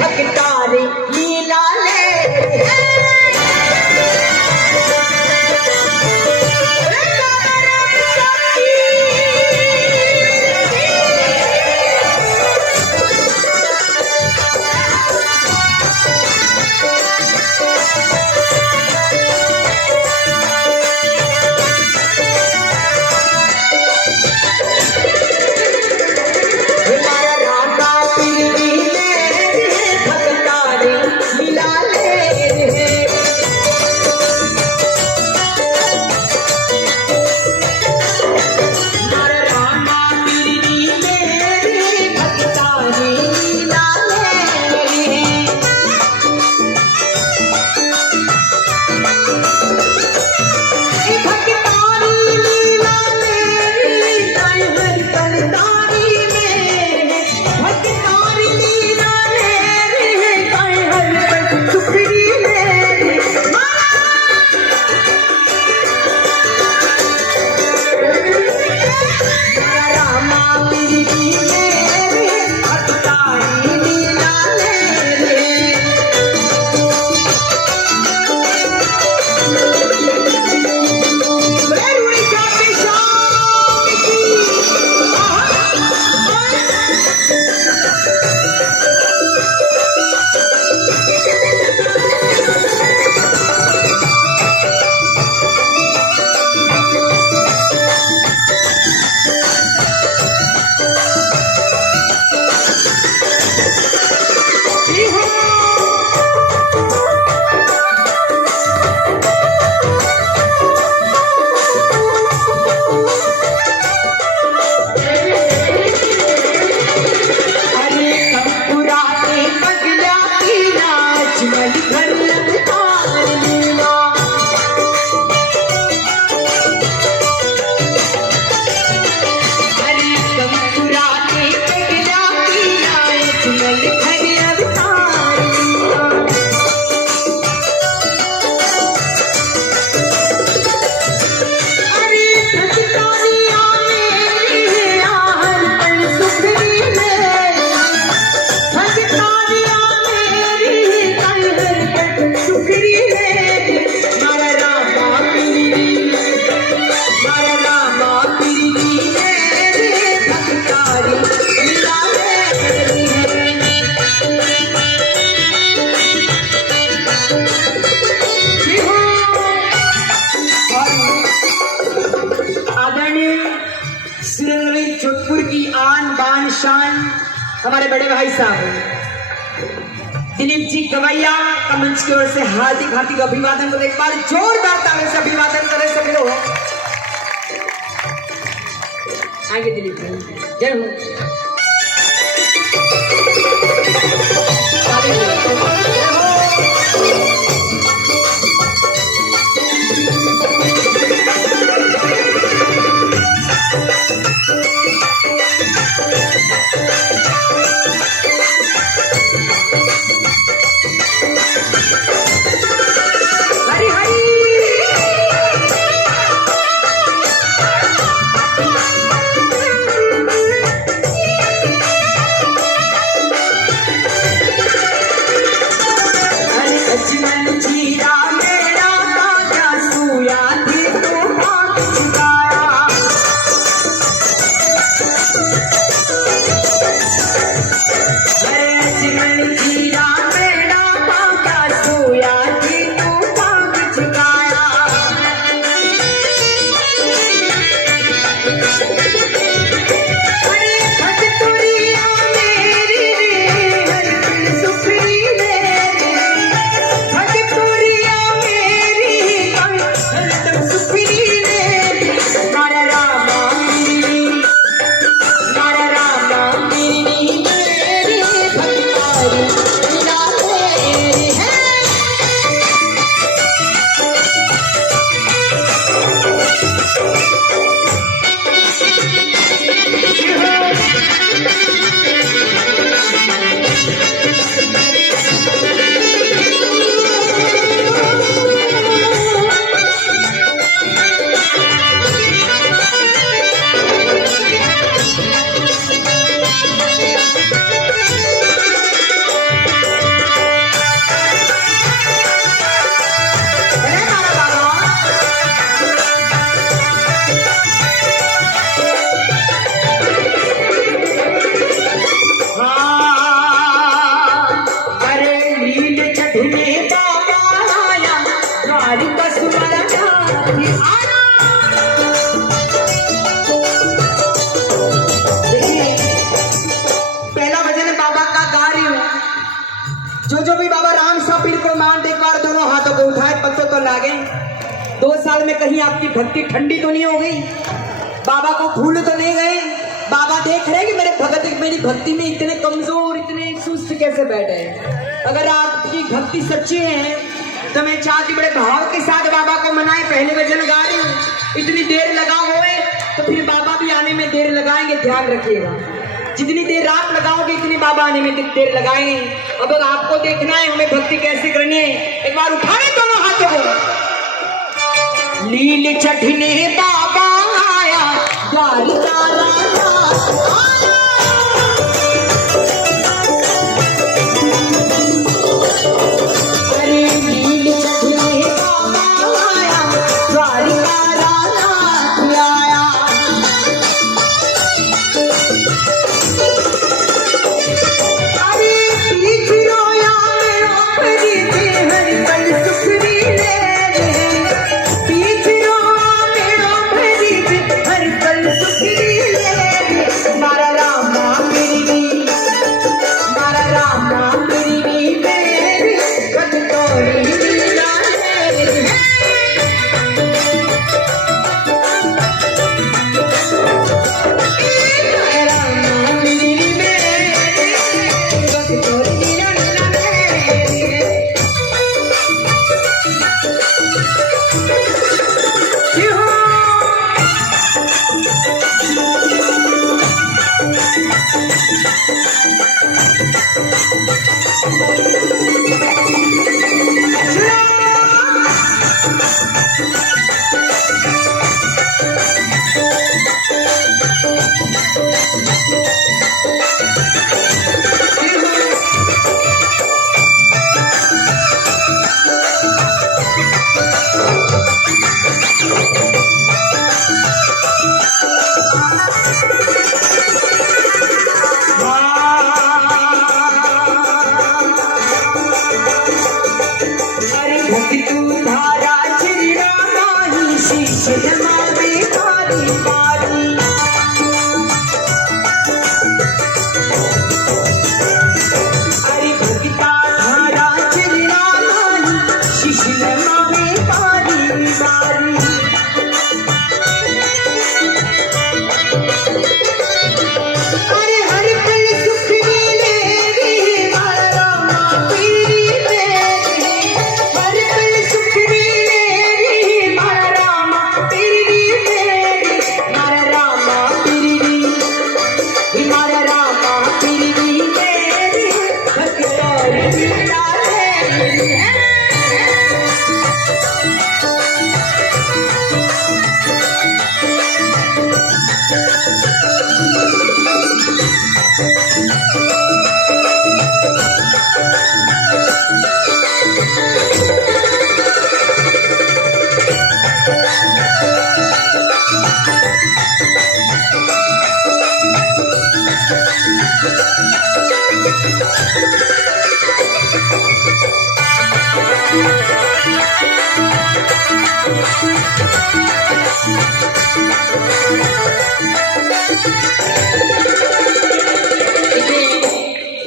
भक्तारी लीला ले जोधपुर की आन बान शान हमारे बड़े भाई साहब दिलीप जी गवैया का मंच की ओर से हार्दिक हार्दिक अभिवादन को एक बार जोरदार तालियों से अभिवादन करें सभी लोग। आगे दिलीप भाई जय हो। बाबा का गा रही हूँ। जो भी बाबा राम सा पीर को मान एक बार दोनों हाथों को उठाए, पत्तों तो लागे। 2 साल में कहीं आपकी भक्ति ठंडी तो नहीं हो गई? बाबा को भूल तो नहीं गए? बाबा देख रहे कि मेरे भगत मेरी भक्ति में इतने कमजोर, इतने सुस्त कैसे बैठे हैं। अगर आपकी भक्ति सच्ची है तो मैं चाहती बड़े भाव के साथ बाबा को मनाए। पहले भजन गा रही हूँ, इतनी देर लगा हुए तो फिर बाबा भी आने में देर लगाएंगे, ध्यान रखिएगा। जितनी देर आप लगाओगे इतनी बाबा आने में देर लगाएंगे। अब आपको देखना है हमें भक्ति कैसे करनी है। एक बार उठाए दोनों हाथों को। लील चढ़ने बाबा आया, द्वारिका राजा आया। अरे लील चढ़ने बाबा आया, द्वारिका राजा आया। अरे पीठ रोया मेरा प्रीत हरि पल सुखरी ले रे। पीठ रोया मेरा प्रीत हरि पल सुखरी ले रे। मारा रामा मेरी, मारा रामा मेरी मेरी कट तोरी लीला रे। मारा रामा मेरी मेरी कट तोरी लीला रे। क्यों अरे भक्तू धारा चिरा माही, शीश जमावे पारी पारी। अरे भक्ता धारा चिरा माही, शीश जमावे पारी पारी। अरे हर पल सुख मिले रे, मारा रामा पीरी मेरे। हर पल सुख मिले रे, मारा रामा पीरी मेरे। मारा रामा पीरी, मारा रामा पीरी मेरे भक्तों लीला रे।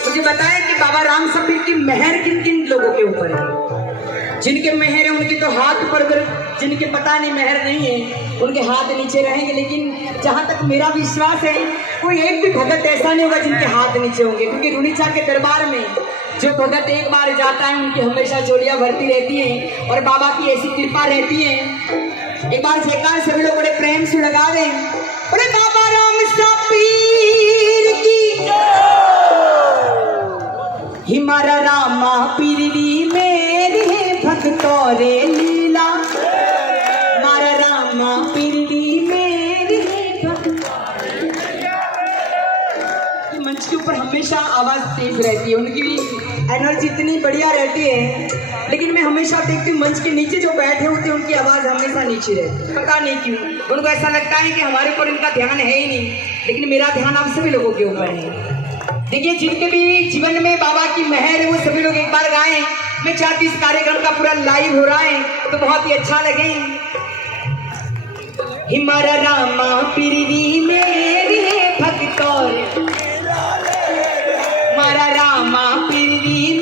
मुझे बताया कि बाबा राम सपीर की मेहर किन किन लोगों के ऊपर है। जिनके मेहर है उनके तो हाथ पर, जिनके पता नहीं मेहर नहीं है उनके हाथ नीचे रहेंगे। लेकिन जहां तक मेरा विश्वास है कोई एक भी भगत ऐसा नहीं होगा जिनके हाथ नीचे होंगे, क्योंकि रुणीचा के दरबार में जो भगत एक बार जाता है उनकी हमेशा झोलियां भरती रहती हैं और बाबा की ऐसी कृपा रहती है। एक बार जयकार सभी लोग बड़े प्रेम से लगा दें, बोले बाबा राम सपीर की। हिमारा रामा पीरी मेरे भक्तों रे लीला। मारा रामा पीरी मेरे भक्तों। मंच के ऊपर हमेशा आवाज तेज रहती है, उनकी एनर्जी इतनी बढ़िया रहती है। लेकिन मैं हमेशा देखती हूँ मंच के नीचे जो बैठे होते हैं उनकी आवाज हमेशा नीचे रहती है, पता नहीं क्यों। उनको ऐसा लगता है कि हमारे ऊपर इनका ध्यान है ही नहीं, लेकिन मेरा ध्यान आप सभी लोगों के ऊपर है। देखिए जिनके भी जीवन में बाबा की मेहर है वो सभी लोग एक बार गाएं। मैं चाहती इस कार्यक्रम का पूरा लाइव हो रहा है तो बहुत ही अच्छा लगे। हिमारा रामा पीरी मेरे भक्तों, मारा रामा पीरी